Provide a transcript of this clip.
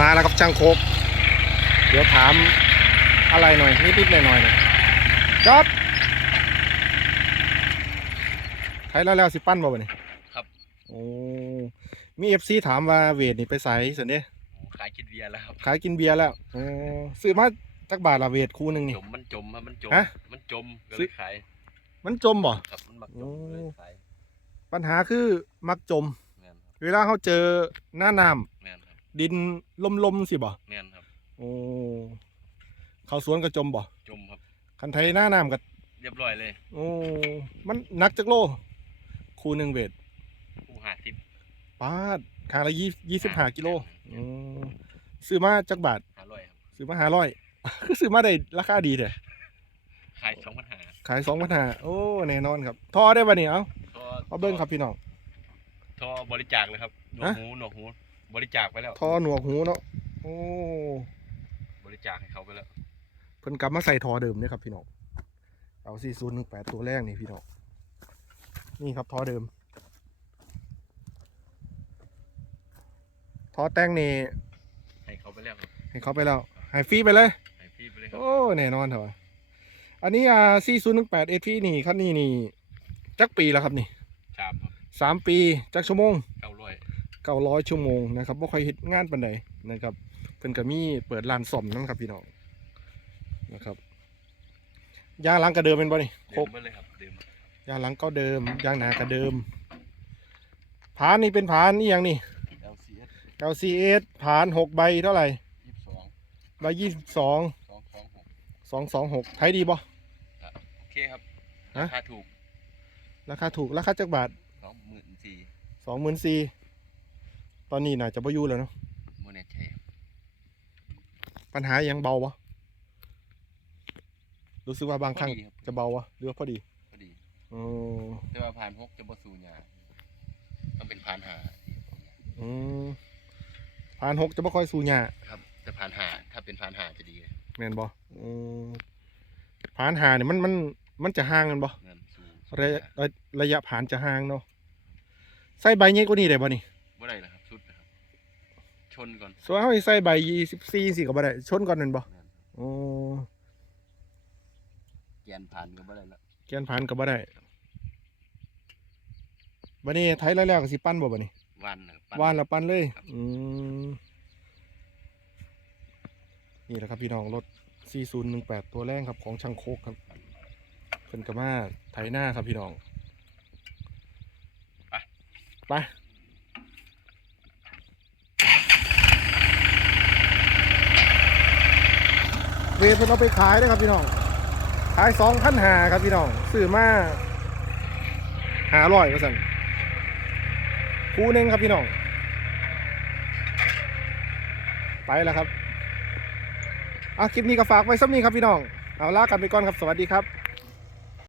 มาแล้วครับช่างโคกเดี๋ยวถามอะไรหน่อยนิดๆหน่อยๆหน่อยจอดไทยแล้วแล้วสิปั้นบ่บ่เนี่ยครับ โอ้มีเอฟซีถามว่าเวทนี่ไปใส่ส่วนนี้โอ้ขายกินเบียร์แล้วครับขายกินเบียร์แล้วโอ้ซื้อมาจักบาทละเวทคู่หนึ่งนี่จมมันจมครับมันจมฮะมันจมก็ซื้เลอยขายมันจมบ่ครับมันมักจโอ้มก็เลยขายปัญหาคือมักจมแม่นครับเวลาเขาเจอหน้าน้ำแม่นครับ ดินลมๆสิบ่แม่นครับ โอ้เขาสวนก็จมบ่จมครับ คันไทยหน้าน้ำก็เรียบร้อยเลยโอ้มันหนักจักโล คูหนึ่งเวทผู้หาสิบปาดคางละยี่ยี่สิบห้ากิโลโอ้ซื้อมาจักบาทห้าร้อยครับ ซื้อมาห้าร้อย คือซื้อมาได้ราคาดีแท้ขายสองพันหาขายสองพันห้าโอ้แน่นอนครับทอได้ป่ะเนี่ยเอาทอเอาเบิ้งครับพี่น้อง ทอบริจาคเลยครับหนวกฮะ หูหนวกหู บริจาคไปแล้ว ทอหนวกหูเนาะโอ้บริจาคให้เขาไปแล้ว เพิ่นกลับมาใส่ทอเดิมเนี่ยครับพี่น้องเอาสี่ศูนย์หนึ่งแปดตัวแรกนี่พี่น้องนี่ครับทอเดิมทอแต่งนี่ให้เขาไปแล้วครับให้เขาไปแล้วให้ฟรีไปเลย ให้พี่ไปเลยครับโอ้แน่นอนเถอะอันนี้อ่า4018เอทีนี่คันนี้นี่จักปีแล้วครับนี่ชามครับสามปีจักชั่วโมงเก้าร้อย เก้าร้อยชั่วโมงนะครับบ่ค่อยเฮ็ดงานปานใดนะครับเพิ่นก็มีเปิดร้านซ่อมนํครับพี่น้องนะครับยางหลังก็เดิมเป็นบ่นี่ครเดิบมไปเลยครับเดิมยางหลังก็เดิมยางหน้าก็เดิมผานนี่เป็นผานนี่ยังนี่ LCS LCS ผานหกใบเท่าไหร่ยี่สิบสองใบยี่สิบสองสองสองหกสองสองหกไทยดีบ่ โอเคครับฮะ ราคาถูกราคาถูกราคาจักบาทสองหมื่นสี่สองหมื่นสี่ ตอนนี้น่าจะบ่อยู่แล้วเนาะโมเนตใช่ครับปัญหายังเบาวะรู้สึกว่าบางครั้งพอดีครับจะเบาวะหรือว่าพอดีพอดีอืมแต่ว่าผ่านหกจะบ่สูญาต้องเป็นผ่านหาอืมผ่านหกจะไม่ค่อยสูญญาครับแต่ผ่านหาถ้าเป็นผ่านหาจะดีแมนบอืมผ่านหาเนี่ยมันมันมันจะห่างกันบ่เงินสูงระยะระระยะผ่านจะห่างเนาะใส่ใบเงี้ยกว่านี้ได้บ่นี่บ่ได้แล้วครับสุด นะครับชนก่อนส่วนเขาสิใส่ใบยี่สิบสี่สี่ก็บ่ได้ชนก่อนนั่นบ่เงินโอ้แกนผ่านก็บ่ได้แล้วแกนผ่านก็บ่ได้บัดนี้ไทยแล้วแล้วก็สิปั้นบ่บัดนี้วันนะครับว่านละปั้นเลย ครับ อืมนี่แหละครับพี่น้องรถ 4018 ตัวแรงครับของช่างโคกครับเพิ่นก็มาไถหน้าครับพี่น้องไป เวทเพิ่นเอาไปขายนะครับพี่น้อง ขายสองพันหาครับพี่น้องซื้อมาหาร้อยว่าสั่นคู่หนึ่งครับพี่น้อง ไปแล้วครับอะคลิปนี้ก็ฝากไว้สักนี้ครับพี่น้อง เอาลากันไปก่อนครับ สวัสดีครับ